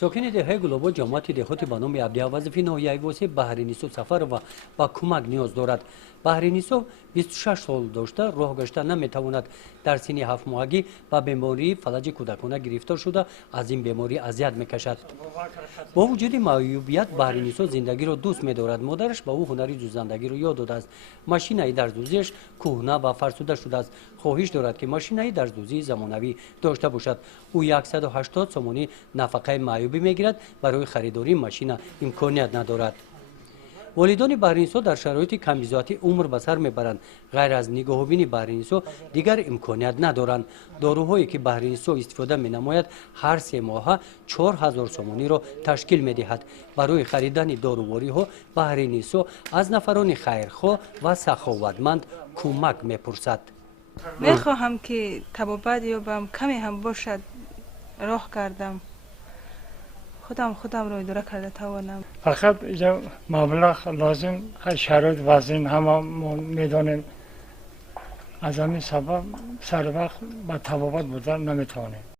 ساکن دهه گلوبو جماعت دهاتی به نام عبدالوظیف ناحیه‌ای واسه بحرینیسو سفر و کمک نیاز دارد. بحرینیسو 26 سال داشته راه گشته نمیتواند. در سن 7 ماهگی به بیماری فلج کودکانه گرفتار شده از این بیماری اذیت میکشد. با وجود معیوبیت بحرینیسو زندگی را دوست می‌دارد. مادرش به او هنری دوزندگی را یاد داده است. ماشینی درزدوزیش کهنه و فرسوده شده است. خواهش دارد که ماشینی درزدوزی زمانوی داشته باشد. او 180 سومانی نفقه معیوبی میگیرد. برای خریداری ماشین امکانیت ندارد. والدان بحرینیسو در شرایط کمیزاتی عمر به سر میبرند. غیر از نگاهبین بحرینیسو دیگر امکانیت ندارند. داروهایی که بحرینیسو استفاده می نماید هر 3 ماه 4000 سومانی را تشکیل می دهد. برای خریدن داروواری ها بحرینیسو از نفران خیرخواه و سخاوتمند کمک می پرسد. میخواهم که طبابت یابم، کمی هم باشد راه کردم. خودم رو اداره کرده توانم. فقط مبلغ لازم شرایط وزین همه میدانیم. از همین سبب سر وقت به طبابت بودن نمیتوانیم.